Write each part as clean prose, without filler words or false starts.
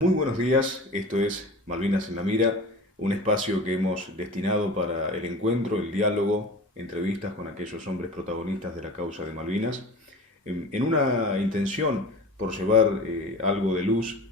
Muy buenos días, esto es Malvinas en la Mira, un espacio que hemos destinado para el encuentro, el diálogo, entrevistas con aquellos hombres protagonistas de la causa de Malvinas, en una intención por llevar algo de luz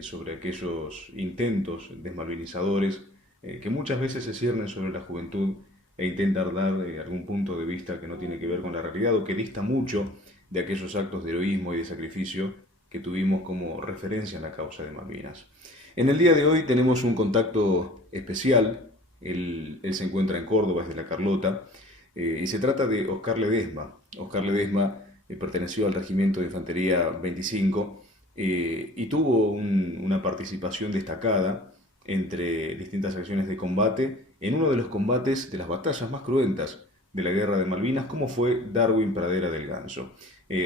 sobre aquellos intentos desmalvinizadores que muchas veces se ciernen sobre la juventud e intentan dar algún punto de vista que no tiene que ver con la realidad o que dista mucho de aquellos actos de heroísmo y de sacrificio que tuvimos como referencia en la causa de Malvinas. En el día de hoy tenemos un contacto especial, él se encuentra en Córdoba, es de La Carlota, y se trata de Oscar Ledesma. Oscar Ledesma perteneció al Regimiento de Infantería 25 y tuvo una participación destacada entre distintas acciones de combate en uno de los combates de las batallas más cruentas de la Guerra de Malvinas, como fue Darwin Pradera del Ganso.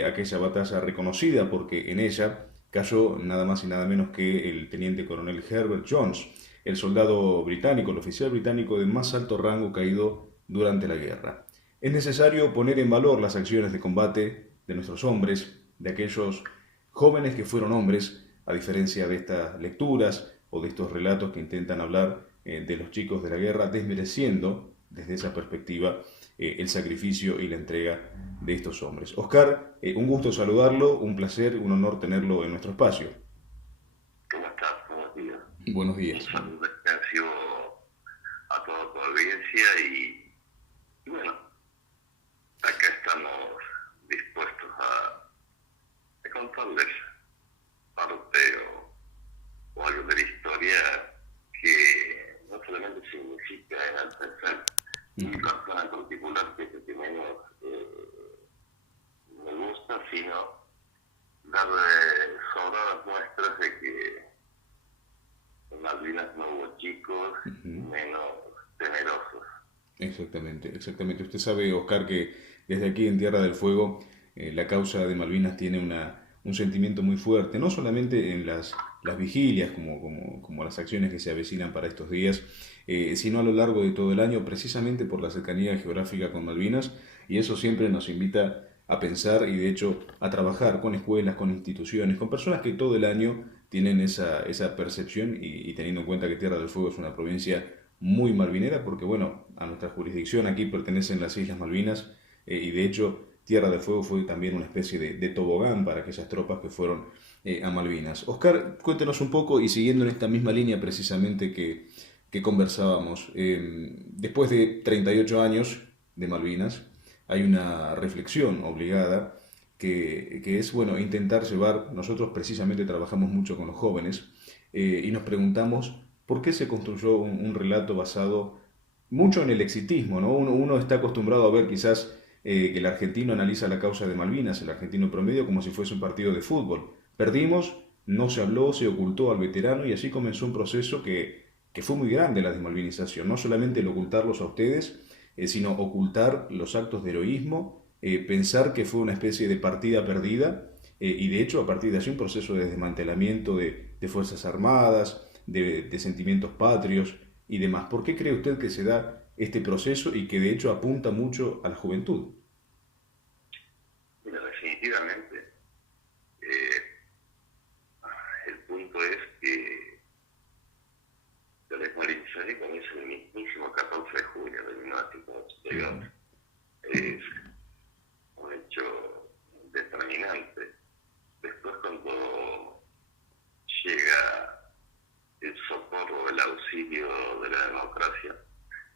Aquella batalla reconocida porque en ella cayó nada más y nada menos que el teniente coronel Herbert Jones, el soldado británico, el oficial británico de más alto rango caído durante la guerra. Es necesario poner en valor las acciones de combate de nuestros hombres, de aquellos jóvenes que fueron hombres, a diferencia de estas lecturas o de estos relatos que intentan hablar de los chicos de la guerra, desmereciendo desde esa perspectiva el sacrificio y la entrega de estos hombres. Oscar, un gusto saludarlo, un placer, un honor tenerlo en nuestro espacio. ¿Cómo estás? Buenos días. Buenos Un días. saludo extensivo a toda tu audiencia y bueno, acá estamos dispuestos a contarles parte o algo de la historia que no solamente significa enaltecer mi persona en particular, que es el que menos me gusta, sino darle sobradas muestras de que en Malvinas no hubo chicos menos temerosos. Exactamente, exactamente. Usted sabe, Oscar, que desde aquí en Tierra del Fuego la causa de Malvinas tiene un sentimiento muy fuerte, no solamente en las vigilias, como las acciones que se avecinan para estos días, sino a lo largo de todo el año, precisamente por la cercanía geográfica con Malvinas, y eso siempre nos invita a pensar y de hecho a trabajar con escuelas, con instituciones, con personas que todo el año tienen esa percepción y teniendo en cuenta que Tierra del Fuego es una provincia muy malvinera, porque bueno, a nuestra jurisdicción aquí pertenecen las Islas Malvinas y de hecho Tierra del Fuego fue también una especie de tobogán para aquellas tropas que fueron a Malvinas. Oscar, cuéntenos un poco y siguiendo en esta misma línea precisamente que conversábamos, después de 38 años de Malvinas, hay una reflexión obligada que es, bueno, intentar llevar, nosotros precisamente trabajamos mucho con los jóvenes y nos preguntamos por qué se construyó un relato basado mucho en el exitismo, ¿no? Uno está acostumbrado a ver quizás que el argentino analiza la causa de Malvinas, el argentino promedio, como si fuese un partido de fútbol. Perdimos, no se habló, se ocultó al veterano y así comenzó un proceso que fue muy grande, la desmalvinización. No solamente el ocultarlos a ustedes, sino ocultar los actos de heroísmo, pensar que fue una especie de partida perdida y de hecho a partir de allí un proceso de desmantelamiento de Fuerzas Armadas, de sentimientos patrios y demás. ¿Por qué cree usted que se da este proceso y que de hecho apunta mucho a la juventud? Mira, definitivamente, eh, el punto es que la desmovilización comienza el mismísimo 14 de julio de 1982. Uh-huh. Es un hecho determinante. Después, cuando llega el socorro, el auxilio de la democracia,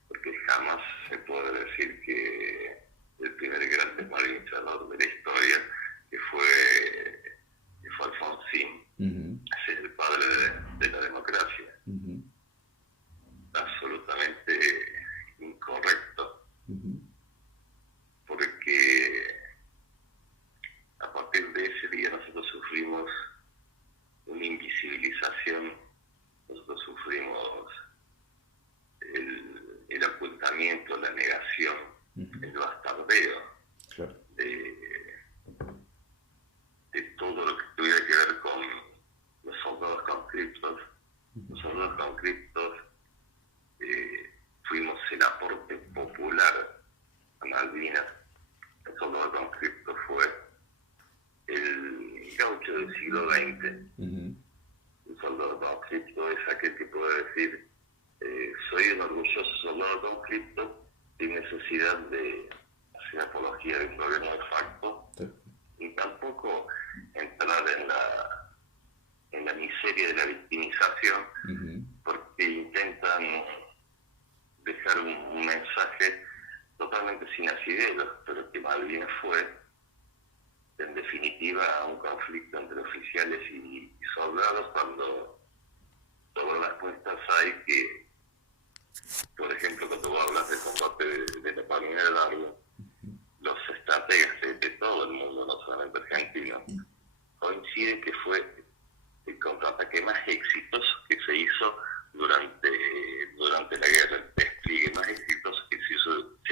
porque jamás se puede decir que el primer gran desmovilizador de la historia, que fue Alfonsín, Uh-huh. es el padre de la democracia. Uh-huh. Absolutamente incorrecto, Uh-huh. porque a partir de ese día nosotros sufrimos una invisibilización, nosotros sufrimos el ocultamiento, la negación, Uh-huh. el bastardeo Claro. de, de todo lo que tuviera que ver con los soldados conscriptos. Los soldados conscriptos fuimos el aporte popular a Malvinas. El soldado conscripto fue el gaucho del siglo XX, Uh-huh. el un soldado de conflicto es aquel que puede decir, soy un orgulloso soldado de conflicto sin necesidad de hacer apología del gobierno de facto, Sí. y tampoco entrar en la miseria de la victimización, porque intentan dejar un mensaje totalmente sin asidero, pero que Malvinas fue, en definitiva, un conflicto entre oficiales y soldados, cuando sobre las cuestas hay que, por ejemplo, cuando vos hablas del combate de la Palmera del Largo, los estrategas de todo el mundo, no solamente argentinos, coinciden que fue el contraataque más exitoso que se hizo durante la guerra, el despliegue más exitoso que se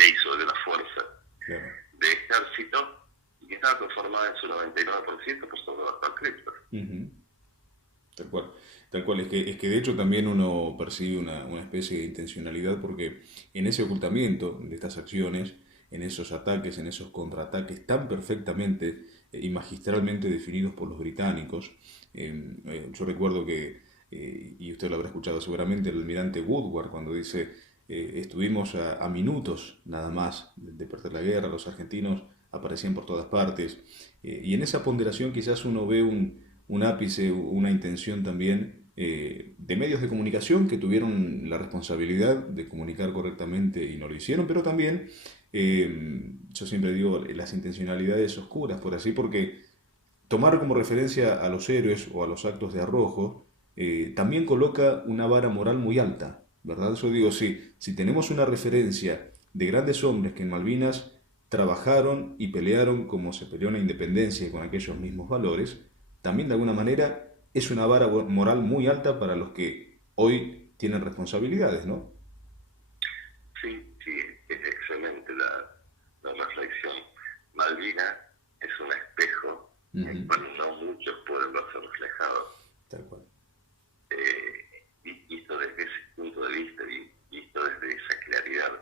hizo de una fuerza de ejército, y que estaba conformada en su 99% por soldados conscriptos. Tal cual. Es que de hecho también uno percibe una especie de intencionalidad, porque en ese ocultamiento de estas acciones, en esos ataques, en esos contraataques tan perfectamente y magistralmente definidos por los británicos, yo recuerdo que, y usted lo habrá escuchado seguramente, el almirante Woodward cuando dice, estuvimos a minutos nada más de perder la guerra, los argentinos aparecían por todas partes, y en esa ponderación quizás uno ve un ápice, una intención también de medios de comunicación que tuvieron la responsabilidad de comunicar correctamente y no lo hicieron, pero también, yo siempre digo, las intencionalidades oscuras, por así, porque tomar como referencia a los héroes o a los actos de arrojo también coloca una vara moral muy alta, ¿verdad? Yo digo, si tenemos una referencia de grandes hombres que en Malvinas trabajaron y pelearon como se peleó en la independencia y con aquellos mismos valores, también de alguna manera es una vara moral muy alta para los que hoy tienen responsabilidades, ¿no? Sí, es excelente la reflexión. Malvinas es un espejo en el cual no muchos pueden verse reflejados. Tal cual. Visto desde ese punto de vista y visto desde esa claridad,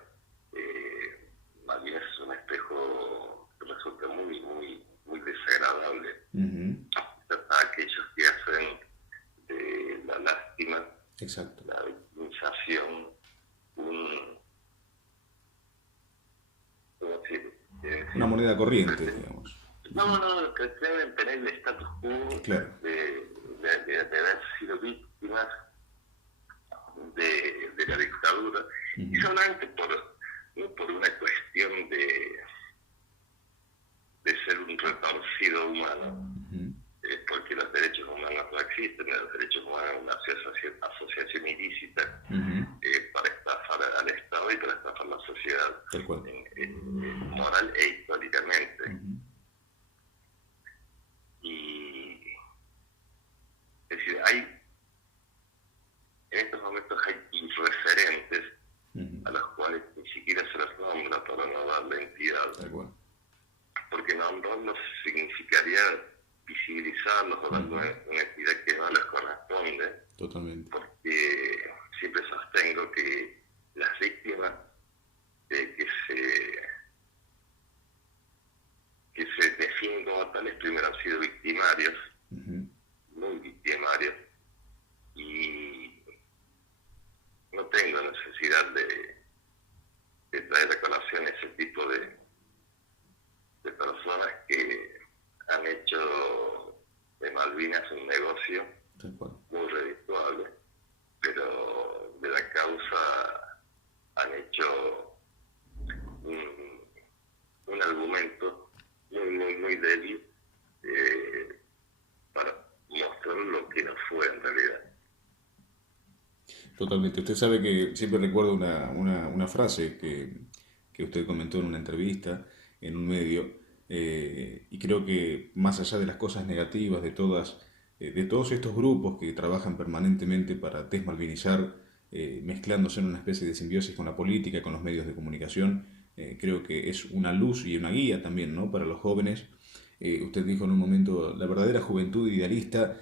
Malvinas es un espejo que resulta muy desagradable. A aquellos que hacen de la lástima, exacto, la victimización, una moneda corriente, digamos. No, pretenden tener el status quo, claro, de haber sido víctimas de la dictadura, y solamente por una cuestión de ser un retorcido humano, porque los derechos humanos no existen, los derechos humanos es una asociación ilícita para estafar al Estado y para estafar a la sociedad, moral e históricamente. Y es decir, en estos momentos hay referentes a los cuales ni siquiera se los nombra para no darle entidad, porque nombrarlos significaría visibilizarlos o darle una entidad que no les corresponde. Totalmente. Porque siempre sostengo que las víctimas que se definen como tales primero han sido victimarios, muy victimarios, y no tengo necesidad de traer a colación ese tipo de personas que han hecho de Malvinas un negocio muy redituable, pero de la causa han hecho un argumento muy débil para mostrar lo que no fue en realidad. Totalmente. Usted sabe que siempre recuerdo una frase que usted comentó en una entrevista, en un medio, y creo que más allá de las cosas negativas, de todos estos grupos que trabajan permanentemente para desmalvinizar, mezclándose en una especie de simbiosis con la política, con los medios de comunicación, creo que es una luz y una guía también, ¿no?, para los jóvenes. Usted dijo en un momento, la verdadera juventud idealista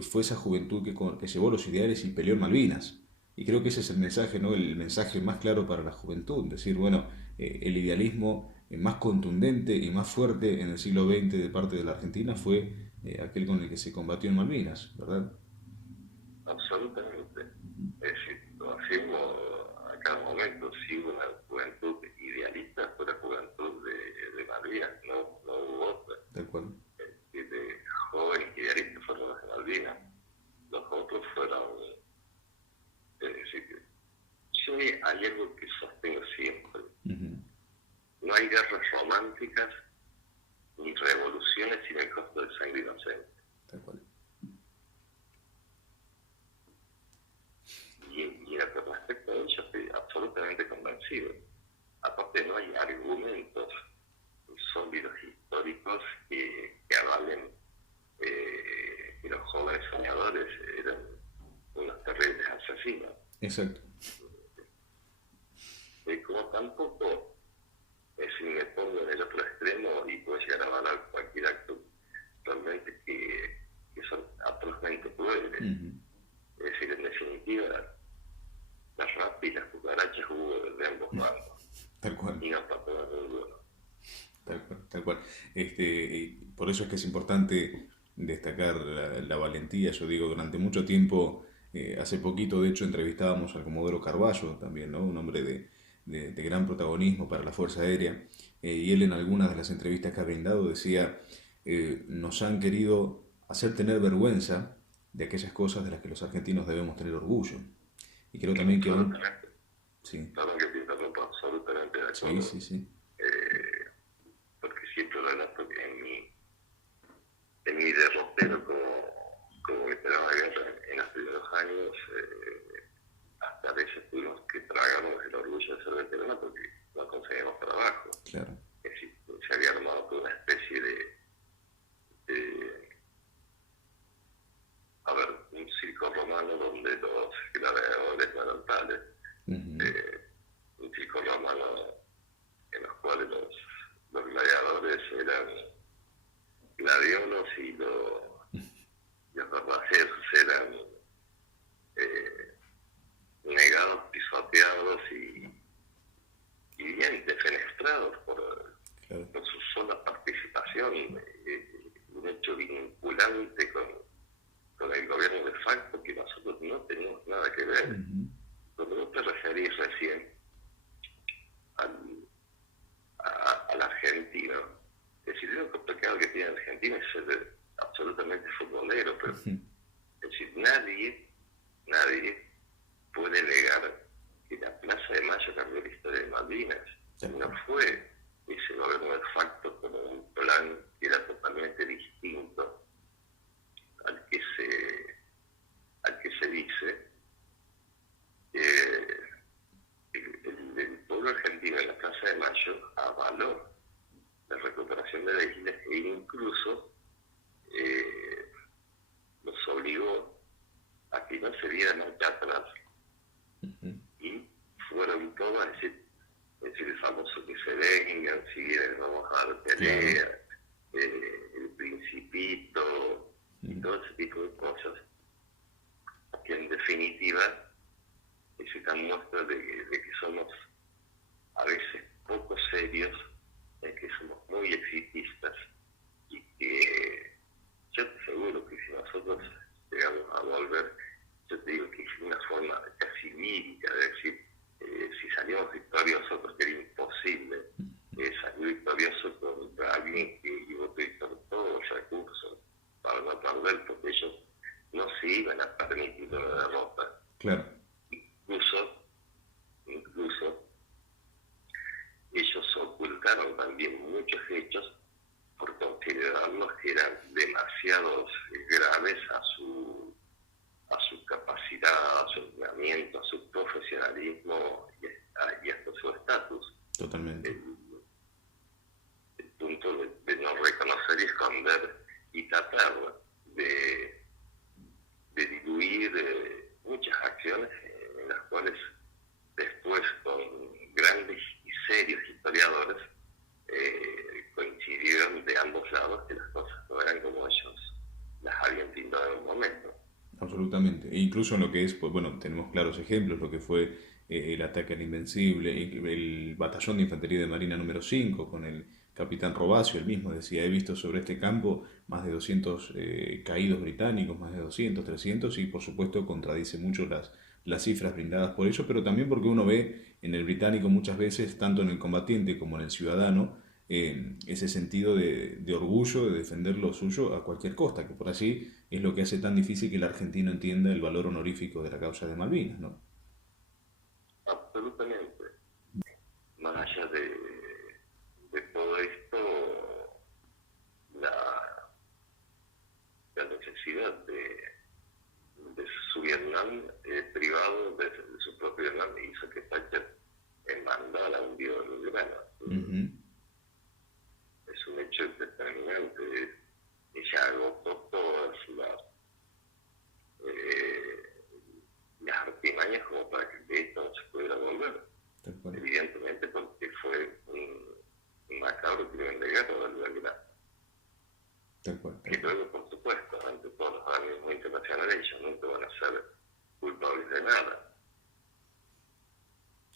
fue esa juventud que llevó los ideales y peleó en Malvinas. Y creo que ese es el mensaje, ¿no?, el mensaje más claro para la juventud, decir, bueno, el idealismo más contundente y más fuerte en el siglo XX de parte de la Argentina fue aquel con el que se combatió en Malvinas, ¿verdad? absolutamente. Es decir, lo hacemos a cada momento. Si hubo una juventud idealista, fue la juventud de Malvinas, no hubo otra. Tal cual. De jóvenes idealistas fueron los de Malvinas. Los otros fueron, es decir, yo hay algo que sostengo siempre. No hay guerras románticas ni revoluciones sin el costo de sangre inocente. Tal cual. Y en lo que respecta a ello, estoy absolutamente convencido. Aparte, no hay argumentos sólidos históricos que avalen que los jóvenes soñadores eran unos terribles asesinos. Exacto. Como tampoco, si me pongo en el otro extremo y puedo llegar a avalar cualquier acto realmente que son atrozmente crueles. Es decir, en definitiva, las ratas y las cucarachas hubo de ambos bandos. Tal cual. Y no pasó ninguno. Tal cual, tal cual. Y por eso es que es importante destacar la valentía. Yo digo, durante mucho tiempo, hace poquito de hecho entrevistábamos al Comodoro Carballo también, ¿no? Un hombre de gran protagonismo para la Fuerza Aérea. Y él en algunas de las entrevistas que ha brindado decía, nos han querido hacer tener vergüenza de aquellas cosas de las que los argentinos debemos tener orgullo. Y creo también que aún... Sí. Perdón que te interrumpa, absolutamente de acuerdo. Sí, sí, sí. Porque siempre relato que en mi derrotero como veterano de guerra en los primeros años, hasta a veces tuvimos que tragarnos el orgullo de ser veterano porque no conseguíamos trabajo. Claro. Es decir, se había armado toda una especie un circo romano donde los gladiadores no eran tales. Un circo romano en los cuales los gladiadores eran gladiolos y los barbaceros eran negados, pisoteados y bien defenestrados por su sola participación, un hecho vinculante con el gobierno de facto que nosotros no tenemos nada que ver. Cuando vos te referís recién al argentino, es decir, el único pecado que tiene el argentino es ser absolutamente futbolero, pero es decir, nadie puede negar que la Plaza de Mayo cambió la historia de Malvinas. No fue ese gobierno de facto como un plan que era totalmente distinto al que se dice. El pueblo argentino en la Plaza de Mayo avaló la recuperación de la isla e incluso los obligó a que no se dieran marcha atrás y fueron todas, es decir, el famoso que se vengan, si vienen vamos a dar pelea, el Principito y todo ese tipo de cosas que en definitiva se dan muestra de que somos a veces poco serios, que somos muy exitistas y que yo te aseguro que si nosotros llegamos a volver, yo te digo que es una forma casi lírica de decir, si salimos victoriosos, porque era imposible salir victorioso contra alguien que iba a utilizar todos los recursos para no perder, porque ellos no se iban a permitir una derrota. Claro. Incluso ellos ocultaron también muchos hechos por considerarlos que eran demasiado graves a su capacidad, a su entrenamiento, a su profesionalismo y hasta su estatus. Totalmente. El punto de no reconocer y esconder y tratar de diluir muchas acciones en las cuales después con grandes y serios historiadores coincidieron de ambos lados que las cosas no eran como ellos las habían pintado en un momento. Absolutamente. E incluso en lo que es, pues bueno, tenemos claros ejemplos, lo que fue el ataque al Invencible, el batallón de infantería de Marina número 5, con el capitán Robacio, el mismo decía, he visto sobre este campo más de 200 caídos británicos, más de 200, 300, y por supuesto contradice mucho las cifras brindadas por ellos, pero también porque uno ve en el británico muchas veces, tanto en el combatiente como en el ciudadano, ese sentido de orgullo, de defender lo suyo a cualquier costa, que por así es lo que hace tan difícil que el argentino entienda el valor honorífico de la causa de Malvinas, ¿no? Absolutamente. Más allá de todo esto, la, la necesidad de su Vietnam privado, de su propio Vietnam, hizo que Thatcher mandara un dio de Ucrania. Ujú. Es un hecho determinante. Ella agotó todas eh, las artimañas como para que esto no se pudiera volver. Tal cual, Evidentemente porque fue un macabro crimen de guerra del Vietnam. tal cual, Que tal cual. luego, por supuesto, ante todos los organismos internacionales, ellos nunca van a ser culpables de nada.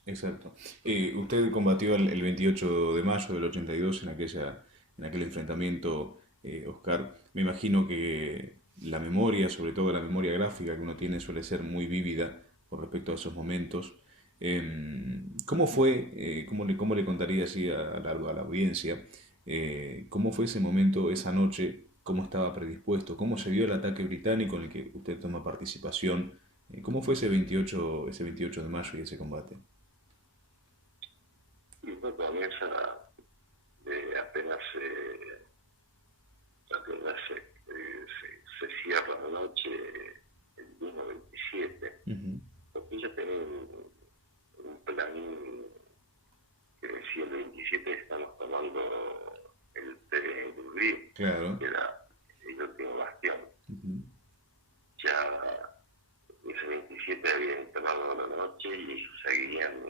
Exacto. Usted combatió el 28 de mayo del 82 en aquel enfrentamiento, Oscar. Me imagino que la memoria, sobre todo la memoria gráfica que uno tiene, suele ser muy vívida con respecto a esos momentos. ¿Cómo fue, cómo le contaría así a la audiencia, cómo fue ese momento, esa noche, cómo estaba predispuesto, cómo se vio el ataque británico en el que usted toma participación, cómo fue ese 28 de mayo y ese combate? Y esto comienza apenas, se cierra la noche el día 27, Ujú. porque ella tenía un plan que decía el 27 estamos tomando el té en Dublín, Claro. que era el último bastión. Ujú. Ya ese 27 había entrado la noche y ellos seguían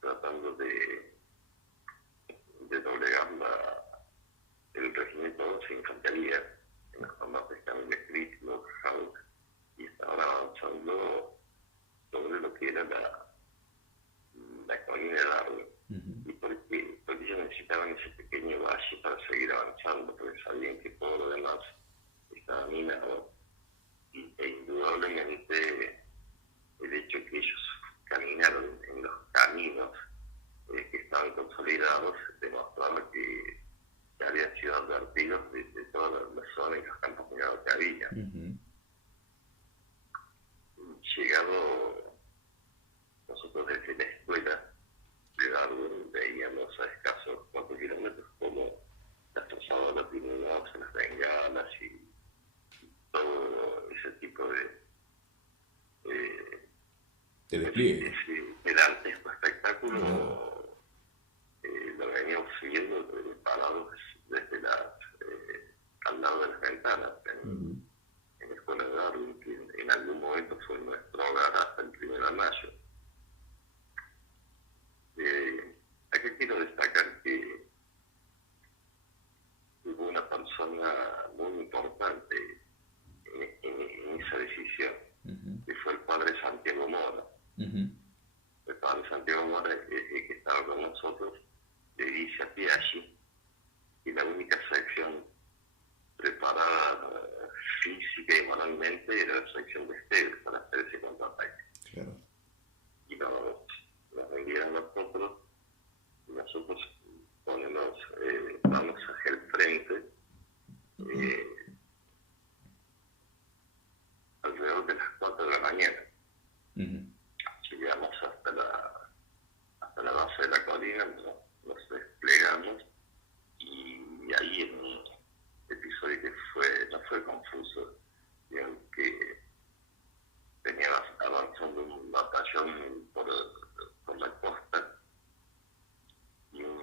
tratando de doblegar el regimiento 11 de infantería en los combates también de Crislo, House, y estaban avanzando sobre lo que era la colina de Darwin. Ujú. ¿Y por qué? Porque ellos necesitaban ese pequeño valle para seguir avanzando, porque sabían que todo lo demás estaba minado. E indudablemente el hecho de que ellos caminaron en los caminos que estaban consolidados demostraba que habían sido advertidos de toda la zona y los campos minados que había. Ujú. Llegado, nosotros desde la escuela de Darwin veíamos a escasos 4 kilómetros como las trozadoras diminuidas en las bengalas y todo ese tipo eh, De despliegue. ese pedantesco Claro. espectáculo lo veníamos siguiendo parados desde al lado de las ventanas Ujú. en la escuela de Darwin, que en algún momento fue nuestro hogar hasta el 1 de mayo. Aquí quiero destacar que hubo una persona muy importante en esa decisión, Ujú. que fue el padre Santiago Mora. Ujú. El padre Santiago Mora es el que estaba con nosotros, de Villa Piaggi, y la única sección preparada física y moralmente era la sección de Esteves para hacer ese contraataque. Claro. Y nos envían nosotros, y nosotros vamos hacia el frente alrededor de las 4 de la mañana. Ujú. Llegamos hasta la base de la colina, nos desplegamos y ahí en un episodio que no fue confuso, digamos que venía avanzando un batallón por la costa y no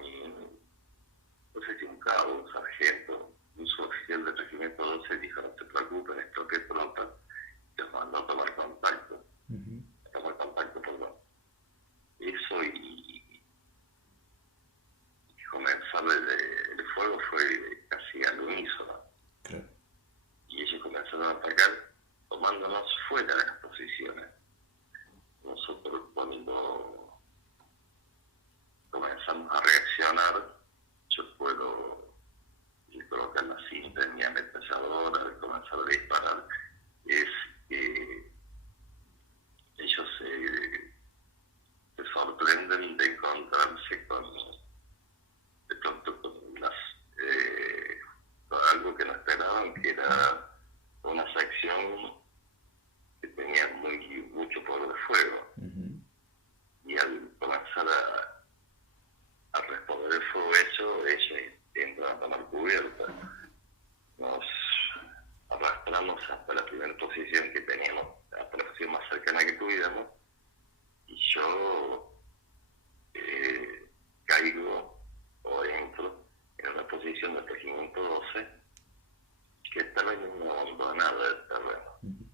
sé si un cabo, un sargento, un suboficial del regimiento 12 dijo: no se preocupen, esto que es tropa, y los mandó a tomar contacto, Ujú. perdón. Eso y comenzar el fuego fue casi al unísono. Claro. Y ellos comenzaron que estaba en una hondonada del terreno. Ujú.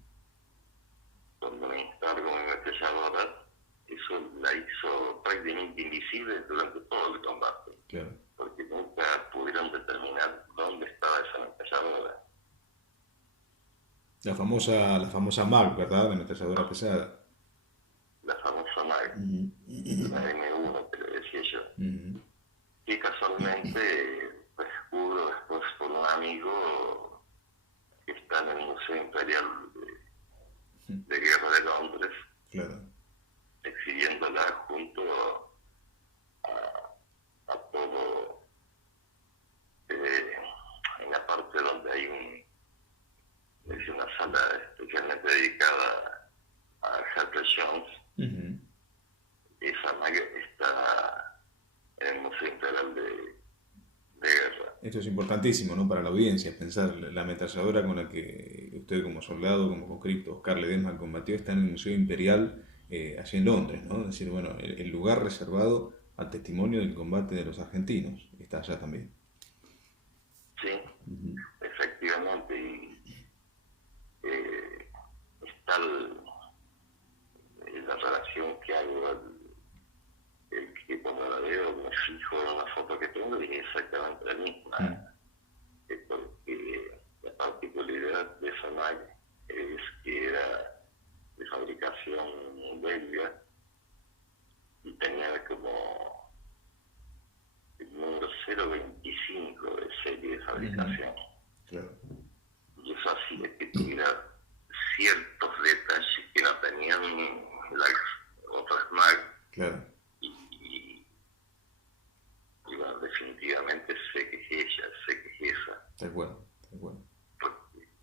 Cuando me instalaron con mi ametralladora, eso la hizo prácticamente invisible durante todo el combate, Claro. porque nunca pudieron determinar dónde estaba esa ametralladora. La famosa Mag, ¿verdad? La ametralladora pesada. La famosa MAG, Ujú. la M1 que le decía yo, Ujú. y casualmente pues descubro después por un amigo que está en el Museo Imperial de Guerra de Londres, Claro. exhibiéndola junto a todo, eh, en la parte donde hay es una sala especialmente dedicada a Harper Jones. Ujú. Esa MAG está en el Museo Imperial de Guerra. Esto es importantísimo, ¿no? Para la audiencia, pensar la ametralladora con la que usted como soldado, como conscripto, Oscar Ledesma combatió, está en el Museo Imperial allí en Londres, ¿no? Es decir, bueno, el lugar reservado al testimonio del combate de los argentinos está allá también. Sí, Ujú. efectivamente, y está la relación que hago, el que cuando la veo me fijo en una foto que tengo y es exactamente la misma, Mm. porque la particularidad de esa MAG es que era de fabricación belga y tenía como el número 025 de serie de Ujú. fabricación. Claro. Y eso hacía que tuviera ciertos detalles que no tenían las otras MAG. Claro. Y, y bueno, definitivamente sé que es ella, sé que es esa, Tal cual. Tal cual.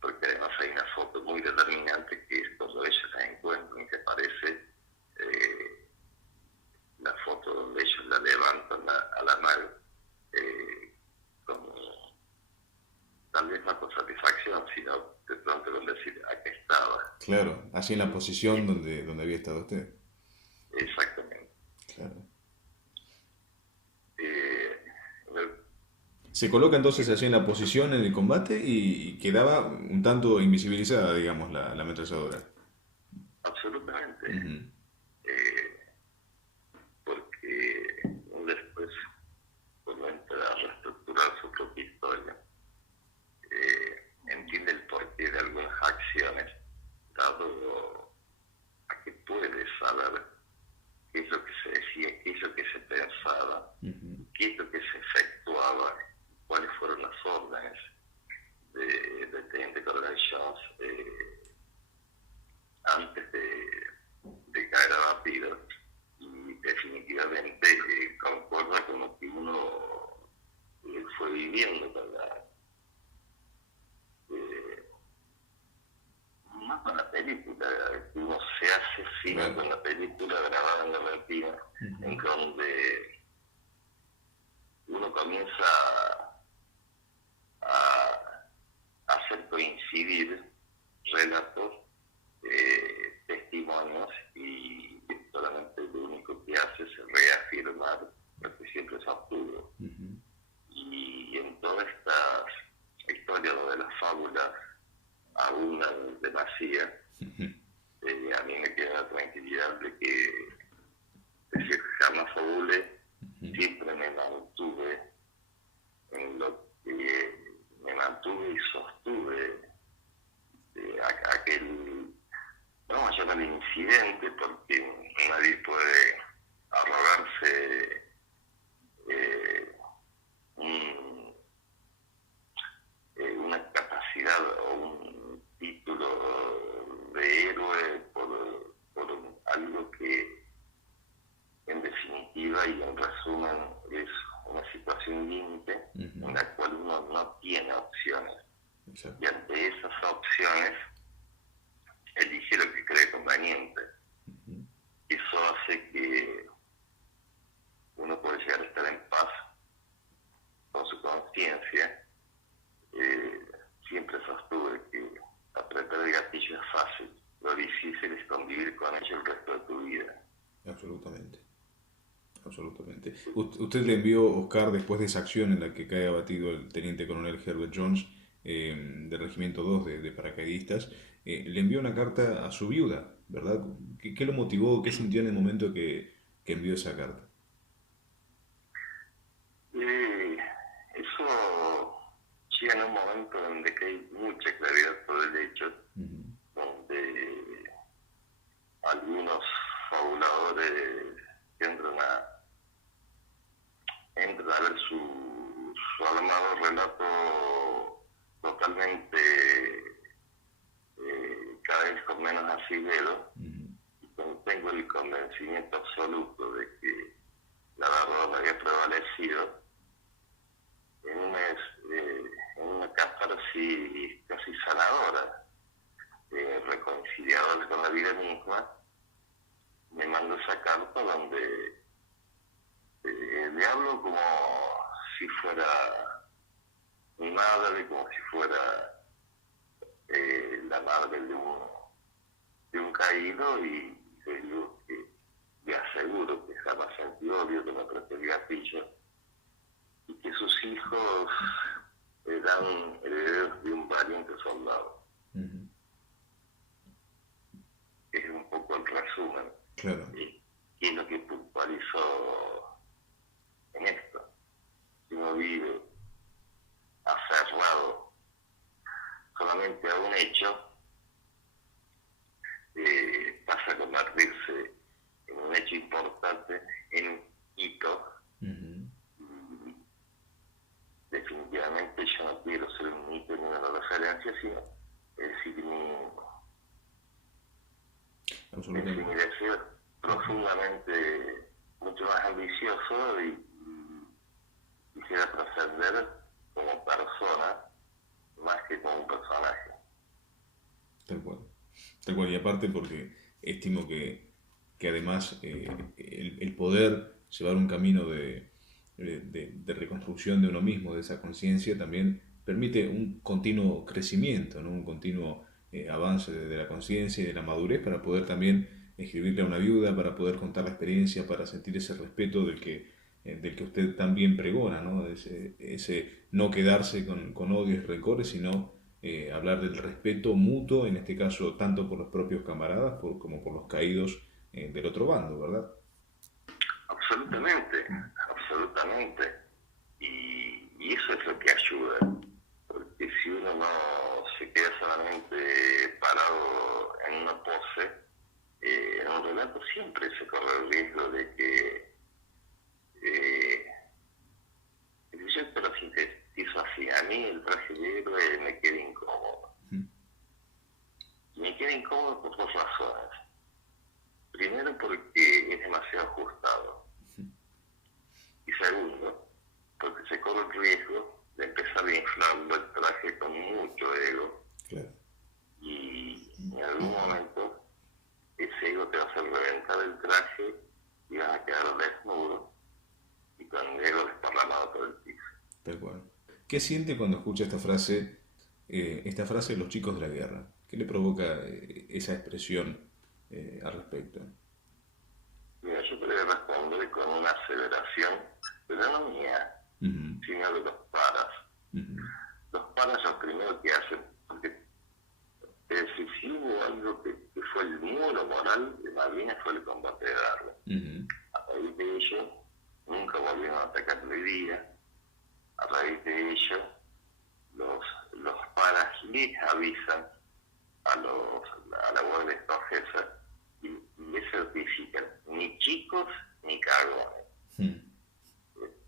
porque además hay una foto muy determinante que es cuando ellos la encuentran, que aparece la foto donde ellos la levantan a la MAG como tal vez no con satisfacción, sino de pronto con decir, aquí estaba. Claro. Allí en la posición Y donde había estado usted. exactamente. Claro. Eh, Se coloca entonces allí en la posición en el combate y quedaba un tanto invisibilizada, digamos, la ametralladora. absolutamente. Ujú. Eh, Porque después, cuando entra a reestructurar su propia historia, entiende el porqué de algunas acciones, dado a que puede saber qué es lo que se decía, qué es lo que se pensaba, Ujú. qué es lo que se efectuaba, cuáles fueron las órdenes del teniente coronel Jones antes de caer abatido, y definitivamente concuerda con lo que uno fue viviendo con eh, no con la película que uno se hace, sino Claro. con la película grabada en la retina, en Ujú. donde uno comienza a hacer coincidir relatos, testimonios, y solamente lo único que hace es reafirmar lo que siempre se obtuvo. Ujú. Y en todas estas historias donde las fábulas abundan demasiado, Ujú. a mí me queda la tranquilidad de que decir jamás fabule, Ujú. siempre me mantuve en lo que me mantuve y sostuve aquel, no vamos a llamar incidente, porque nadie puede arrogarse un, una capacidad o un título de héroe por algo que en definitiva y en resumen es una situación límite en Ujú. la cual uno no tiene opciones, y Exacto. ante esas opciones elige lo que cree conveniente. Ujú. Eso hace que uno puede llegar a estar en paz con su conciencia. eh, Siempre sostuve que apretar el gatillo es fácil, lo difícil es convivir con ello el resto de tu vida. Absolutamente. Absolutamente. Usted le envió, Oscar, después de esa acción en la que cae abatido el teniente coronel Herbert Jones, del Regimiento 2 de paracaidistas, le envió una carta a su viuda, ¿verdad? ¿Qué lo motivó? ¿Qué sintió en el momento que envió esa carta? Eso llega en un momento donde que hay mucha claridad sobre el hecho, Ujú, donde algunos fabuladores entran a ver su armado relato totalmente cada vez con menos asidero, ujú, y tengo el convencimiento absoluto de que la verdad había prevalecido en una catarsis casi sanadora, reconciliadora con la vida misma. Me mando esa carta donde le hablo como si fuera mi madre, como si fuera la madre de un caído, y le digo que le aseguro que jamás sentí odio, que no traté el gatillo, y que sus hijos eran herederos de un valiente soldado. ujú. Es un poco el resumen. Claro. Y es lo que puntualizó en esto. Si uno vive aferrado solamente a un hecho, pasa a convertirse en un hecho importante, en un hito. Ujú. Y definitivamente yo no quiero ser un hito ni una referencia, sino decir mi Absolutamente. deseo profundamente mucho más ambicioso, y quisiera trascender como persona más que como un personaje. Tal cual. Tal cual. Y aparte porque estimo que además el poder llevar un camino de reconstrucción de uno mismo, de esa conciencia, también permite un continuo crecimiento, ¿no? Un continuo avance de la conciencia y de la madurez para poder también escribirle a una viuda, para poder contar la experiencia, para sentir ese respeto del que usted también pregona, ¿no? Ese no quedarse con odios y rencores, sino hablar del respeto mutuo, en este caso tanto por los propios camaradas como por los caídos del otro bando, ¿verdad? Absolutamente, absolutamente. Y eso es lo que ayuda, porque si uno no se queda solamente parado en una pose, en un relato siempre se corre el riesgo de que, eh, yo te lo sintetizo así, a mí el traje de héroe me queda incómodo. Me queda incómodo por dos razones. Primero, porque es demasiado ajustado. Y segundo, porque se corre el riesgo de empezar a inflarlo el traje con mucho ego, Claro. y en algún momento ese ego te va a hacer reventar el traje y vas a quedar desnudo y con el ego desparramado por el piso. Tal cual. ¿Qué siente cuando escucha esta frase de los chicos de la guerra? ¿Qué le provoca esa expresión al respecto? Mira, yo te voy a responder con una aseveración, pero no mía, Ujú, sino de los paras. ujú, Los paras lo primero que hacen, porque si hubo algo que fue el muro moral de Malvinas, fue el combate de Darla. ujú, A raíz de ello, nunca volvieron a atacar Leguía. A raíz de ello, los paras les avisan a la Guardia Escocesa, y les certifican ni chicos ni cagones. ujú.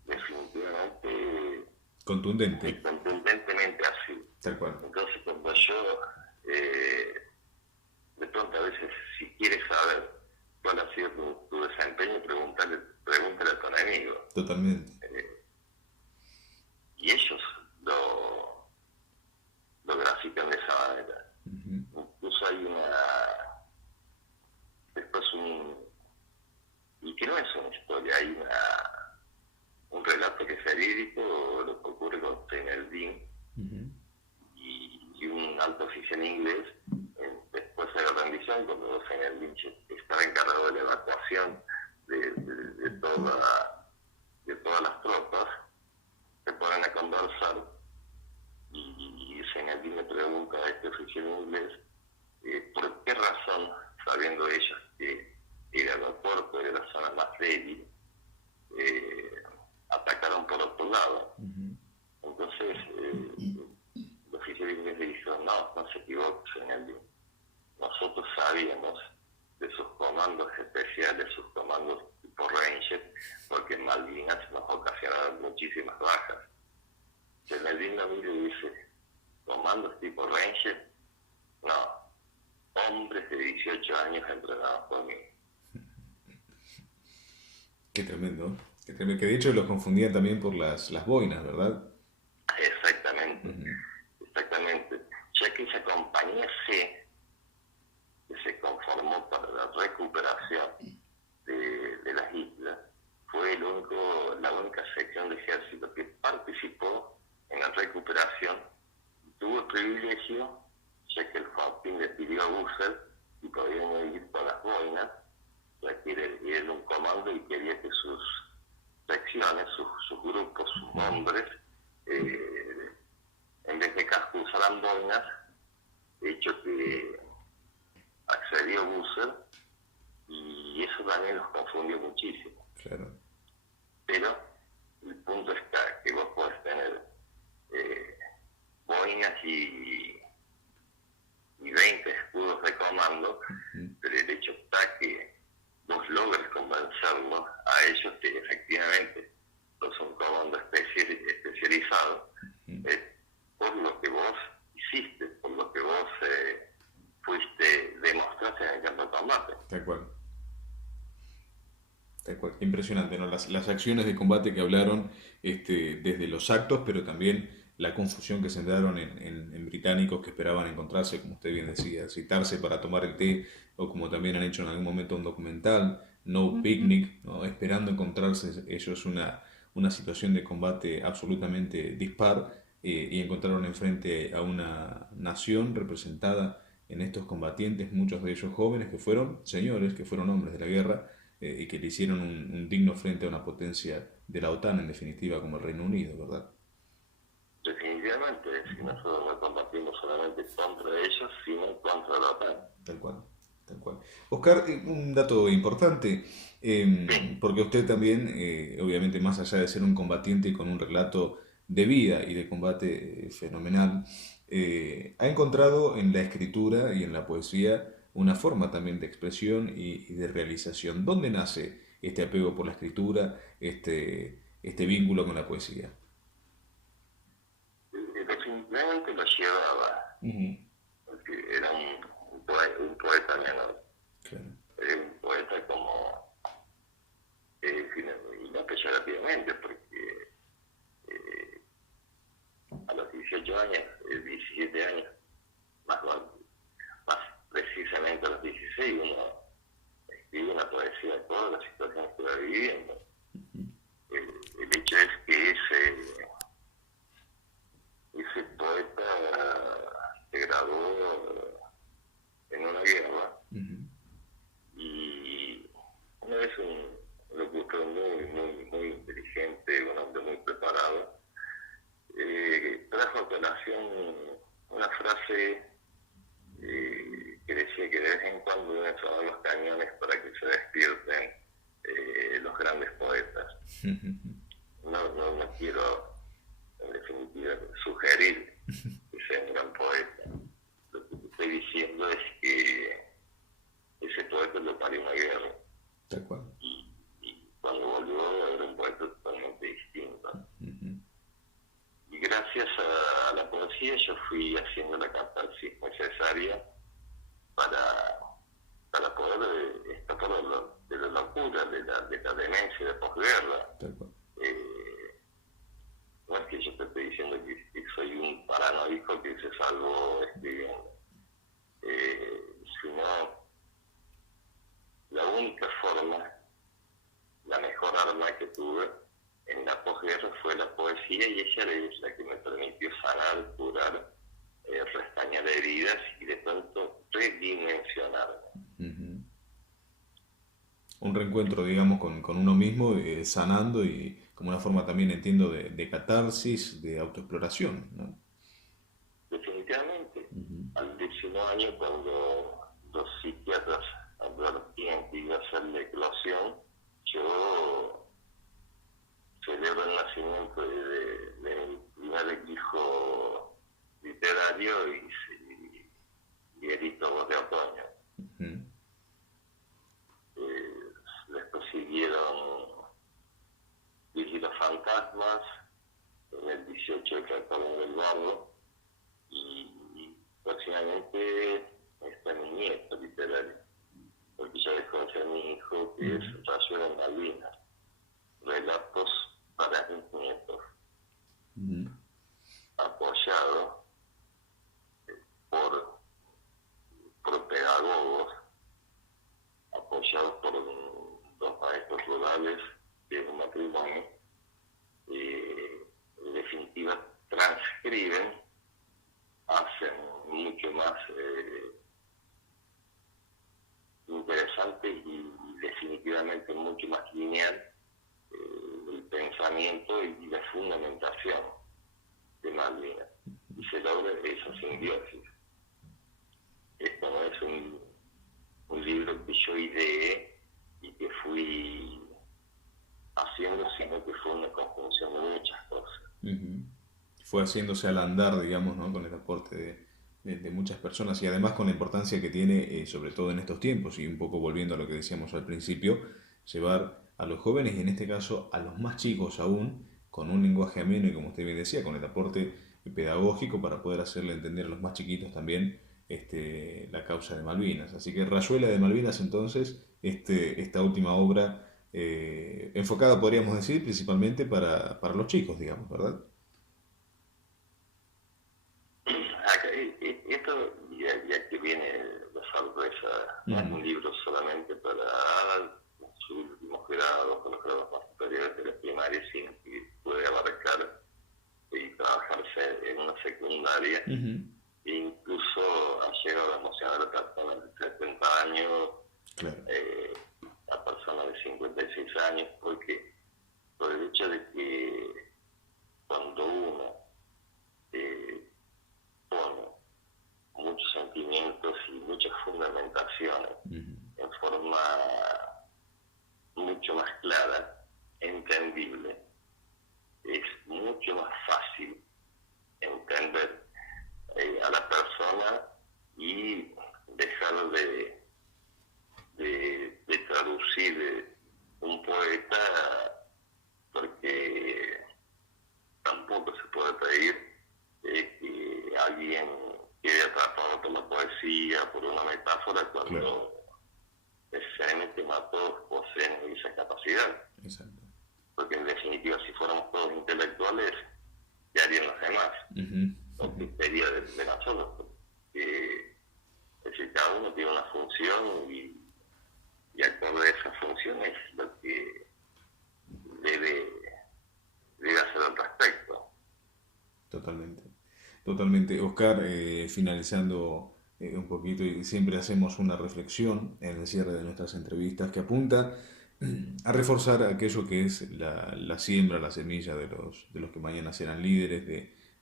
Definitivamente y Contundente, contundentemente así. tal cual. Entonces, cuando yo, de pronto a veces, si quieres saber cuál ha sido tu desempeño, pregúntale a tu enemigo. Totalmente. Y ellos lo grafican de esa manera. Ujú, Incluso hay y que no es una historia, hay un relato que es verídico, lo que ocurre con Zeneldin ujú, y un alto oficial inglés, después de la rendición, cuando Zeneldin estaba encargado de la evacuación de todas las tropas, se ponen a conversar, y no se equivoque, señor Lee. Nosotros sabíamos de sus comandos especiales, sus comandos tipo Ranger, porque en Malvinas nos ocasionaron muchísimas bajas. Señor Lee Namibia dice, comandos tipo Ranger, no, hombres de 18 años entrenados por mí. Qué tremendo, qué tremendo. Que de hecho los confundían también por las boinas, ¿verdad? Exactamente, Ujú. exactamente. Ya que esa compañía C, que se conformó para la recuperación de las islas, fue la única sección de ejército que participó en la recuperación. Tuvo el privilegio, ya que el Fortín le pidió a Busser y podían ir con las boinas, ya que era un comando y quería que sus secciones, sus grupos, sus hombres, en vez de casco usaran boinas, hecho que accedió Busser y eso también los confundió muchísimo. Claro. Pero el punto está que vos podés tener boinas y 20 escudos de comando, pero el hecho está que vos logres convencerlos a ellos que efectivamente sos un comando especializado, por lo que vos hiciste, por lo que vos demostraste en el campo de combate. Tal cual. Tal cual. Impresionante, ¿no? Las acciones de combate que hablaron, desde los actos, pero también la confusión que se daron en británicos que esperaban encontrarse, como usted bien decía, citarse para tomar el té, o como también han hecho en algún momento un documental, No Picnic, ¿no? Esperando encontrarse ellos una situación de combate absolutamente dispar, y encontraron enfrente a una nación representada en estos combatientes, muchos de ellos jóvenes que fueron señores, que fueron hombres de la guerra, y que le hicieron un digno frente a una potencia de la OTAN, en definitiva, como el Reino Unido, ¿verdad? Definitivamente, si nosotros no combatimos solamente contra ellos, sino contra la OTAN. Tal cual, tal cual. Oscar, un dato importante, Sí, porque usted también, obviamente, más allá de ser un combatiente con un relato de vida y de combate fenomenal, ha encontrado en la escritura y en la poesía una forma también de expresión y de realización. ¿Dónde nace este apego por la escritura, este vínculo con la poesía? definitivamente lo llevaba, Ujú. porque era un poeta menor, Claro. era un poeta como, y no peyorativamente, porque eh, a los 18 años, 17 años, más, más precisamente a los 16, uno escribe una poesía de todas las situaciones que va viviendo. El hecho es que ese poeta se graduó en una guerra Ujú. y uno es un locutor muy inteligente, un hombre muy preparado. Trajo a colación una frase que decía que de vez en cuando deben sonar los cañones para que se despierten los grandes poetas. No quiero, en definitiva, sugerir que sea un gran poeta. Lo que estoy diciendo es que ese poeta lo parió una guerra Tal cual. y cuando volvió era un poeta totalmente distinto. Ujú. Y gracias a la poesía yo fui haciendo la catarsis necesaria para, para poder escapar de la locura, de la demencia de posguerra. Tal cual. No es que yo te estoy diciendo que soy un paranoico que se salvó escribiendo, sino la única forma, la mejor arma que tuve en la posguerra fue la poesía y ella es la que me permitió sanar, curar, restañar heridas y de pronto redimensionarme. Ujú. Un reencuentro, digamos, con uno mismo, sanando y como una forma también, entiendo, de catarsis, de autoexploración, ¿no? Definitivamente, Ujú. al 19 años cuando los psiquiatras advertían que iba a ser la eclosión, yo celebro el nacimiento de mi primer hijo literario y Grito Voz de Otoño. Ujú. Después siguieron Virgil los Fantasmas, en el 18 el Cartón del Bardo, y próximamente está mi nieto literario, porque ya dejó de ser mi hijo, que es Rayuela en Malvinas, relatos para mis nietos, apoyado por pedagogos, apoyados por dos maestros rurales de un matrimonio, en definitiva transcriben, hacen mucho más interesante y definitivamente mucho más lineal el pensamiento y la fundamentación de Malvinas. Y se logra esa simbiosis. Esto no es un libro que yo ideé y que fui haciendo, sino que fue una conjunción de muchas cosas. Ujú. Fue haciéndose al andar, digamos, ¿no? Con el aporte de muchas personas y además con la importancia que tiene, sobre todo en estos tiempos, y un poco volviendo a lo que decíamos al principio, llevar a los jóvenes, y en este caso a los más chicos aún, con un lenguaje ameno y como usted bien decía, con el aporte pedagógico para poder hacerle entender a los más chiquitos también la causa de Malvinas. Así que Rayuela de Malvinas entonces, esta última obra enfocada, podríamos decir, principalmente para los chicos, digamos, ¿verdad? Esto, ya que viene la sorpresa, no es un Mm, libro solamente para los últimos grados, para los grados más superiores de la primaria, sino que puede abarcar y trabajarse en una secundaria, ujú, e incluso ha llegado a emocionar a personas de 70 años, claro, eh, a personas de 56 años, porque por el hecho de que cuando uno eh, pone muchos sentimientos y muchas fundamentaciones ujú, en forma mucho más clara, entendible, es mucho más fácil entender a la persona y dejar de traducir un poeta, porque tampoco se puede pedir que alguien quede atrapado por la poesía, por una metáfora, claro, cuando necesariamente no todos poseen esa capacidad. exacto. Porque en definitiva, si fuéramos todos intelectuales, ¿qué harían los demás? Ujú, ¿O ujú, qué sería de nosotros? Porque es decir, cada uno tiene una función y acorde a esa función es lo que debe, debe hacer al respecto. totalmente. Totalmente. Oscar, finalizando un poquito, y siempre hacemos una reflexión en el cierre de nuestras entrevistas que apunta a reforzar aquello que es la siembra, la semilla de los que mañana serán líderes,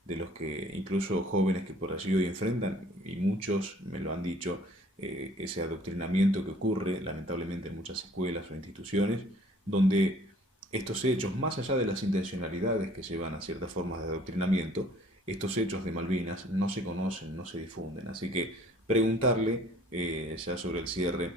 de los que incluso jóvenes que por allí hoy enfrentan, y muchos me lo han dicho, ese adoctrinamiento que ocurre lamentablemente en muchas escuelas o instituciones, donde estos hechos, más allá de las intencionalidades que llevan a ciertas formas de adoctrinamiento, estos hechos de Malvinas no se conocen, no se difunden. Así que preguntarle, ya sobre el cierre,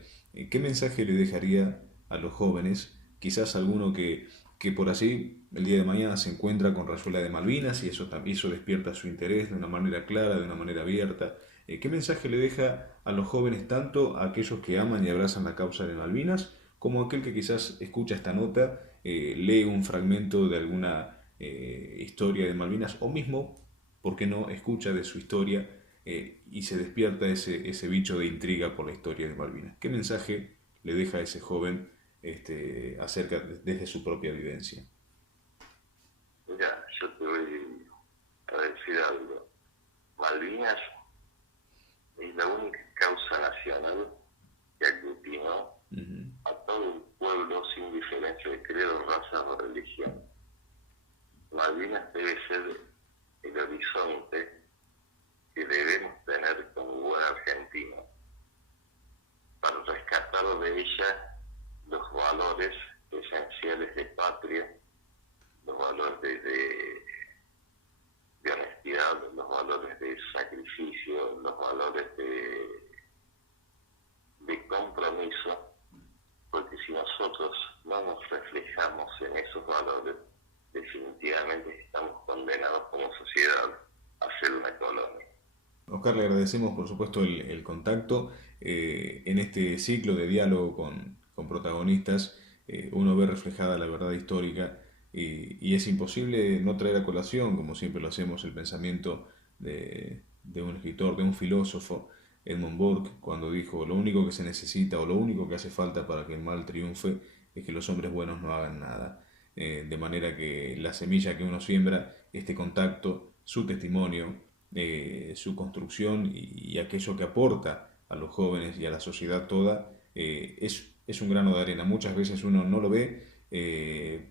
¿qué mensaje le dejaría a los jóvenes? Quizás alguno que por así el día de mañana se encuentra con Rayuela de Malvinas y eso despierta su interés de una manera clara, de una manera abierta. ¿Qué mensaje le deja a los jóvenes, tanto a aquellos que aman y abrazan la causa de Malvinas, como a aquel que quizás escucha esta nota, lee un fragmento de alguna historia de Malvinas, o mismo, ¿por qué no?, escucha de su historia, y se despierta ese bicho de intriga por la historia de Malvinas? ¿Qué mensaje le deja a ese joven desde su propia vivencia? Mira, yo te voy a decir algo. Malvinas es la única causa nacional que aglutinó Ujú, a todo un pueblo sin diferencia de credo, raza o religión. Malvinas debe ser el horizonte que debemos tener como buen argentino para rescatar de ella los valores esenciales de patria, los valores de honestidad, los valores de sacrificio, los valores valores, definitivamente estamos condenados como sociedad a ser una colonia. Oscar, le agradecemos por supuesto el contacto. En este ciclo de diálogo con protagonistas, uno ve reflejada la verdad histórica y es imposible no traer a colación, como siempre lo hacemos, el pensamiento de un escritor, de un filósofo, Edmund Burke, cuando dijo: lo único que se necesita o lo único que hace falta para que el mal triunfe es que los hombres buenos no hagan nada. De manera que la semilla que uno siembra, este contacto, su testimonio, su construcción y aquello que aporta a los jóvenes y a la sociedad toda, es un grano de arena. Muchas veces uno no lo ve,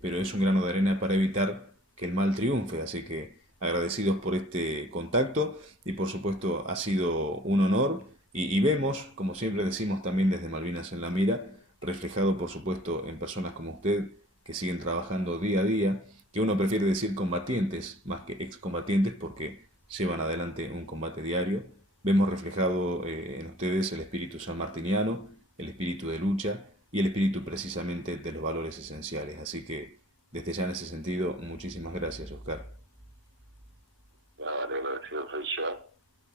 pero es un grano de arena para evitar que el mal triunfe. Así que agradecidos por este contacto y por supuesto ha sido un honor y vemos, como siempre decimos también desde Malvinas en la Mira, reflejado por supuesto en personas como usted que siguen trabajando día a día, que uno prefiere decir combatientes más que excombatientes porque llevan adelante un combate diario. Vemos reflejado en ustedes el espíritu sanmartiniano, el espíritu de lucha y el espíritu precisamente de los valores esenciales. Así que desde ya en ese sentido, muchísimas gracias, Oscar. No, el agradecido soy yo,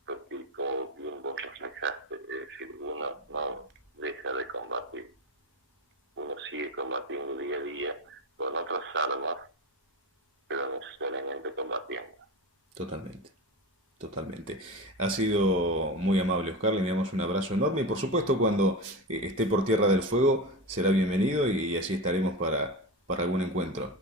porque como bien vos reflejaste, es decir, uno no deja de combatir, uno sigue combatiendo día a día con otras armas, pero necesariamente combatiendo. Totalmente. Totalmente. Ha sido muy amable, Oscar. Le enviamos un abrazo enorme y por supuesto cuando esté por Tierra del Fuego será bienvenido y allí estaremos para algún encuentro.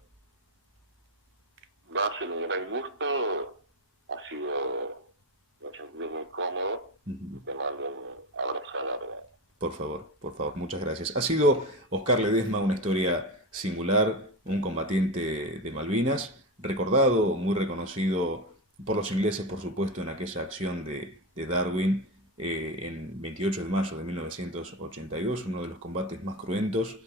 Va a ser un gran gusto, ha sido, me sentí muy cómodo y te mando un abrazo enorme. Por favor, muchas gracias. Ha sido Oscar Ledesma una historia singular, un combatiente de Malvinas, recordado, muy reconocido por los ingleses, por supuesto, en aquella acción de Darwin en 28 de mayo de 1982, uno de los combates más cruentos,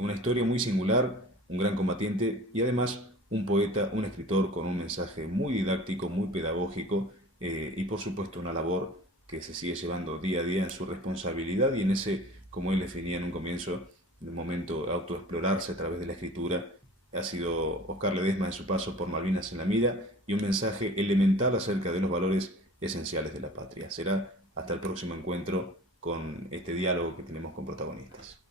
una historia muy singular, un gran combatiente y además un poeta, un escritor con un mensaje muy didáctico, muy pedagógico y por supuesto una labor que se sigue llevando día a día en su responsabilidad y en ese, como él definía en un comienzo, en un momento, autoexplorarse a través de la escritura. Ha sido Oscar Ledesma en su paso por Malvinas en la Mira y un mensaje elemental acerca de los valores esenciales de la patria. Será hasta el próximo encuentro con este diálogo que tenemos con protagonistas.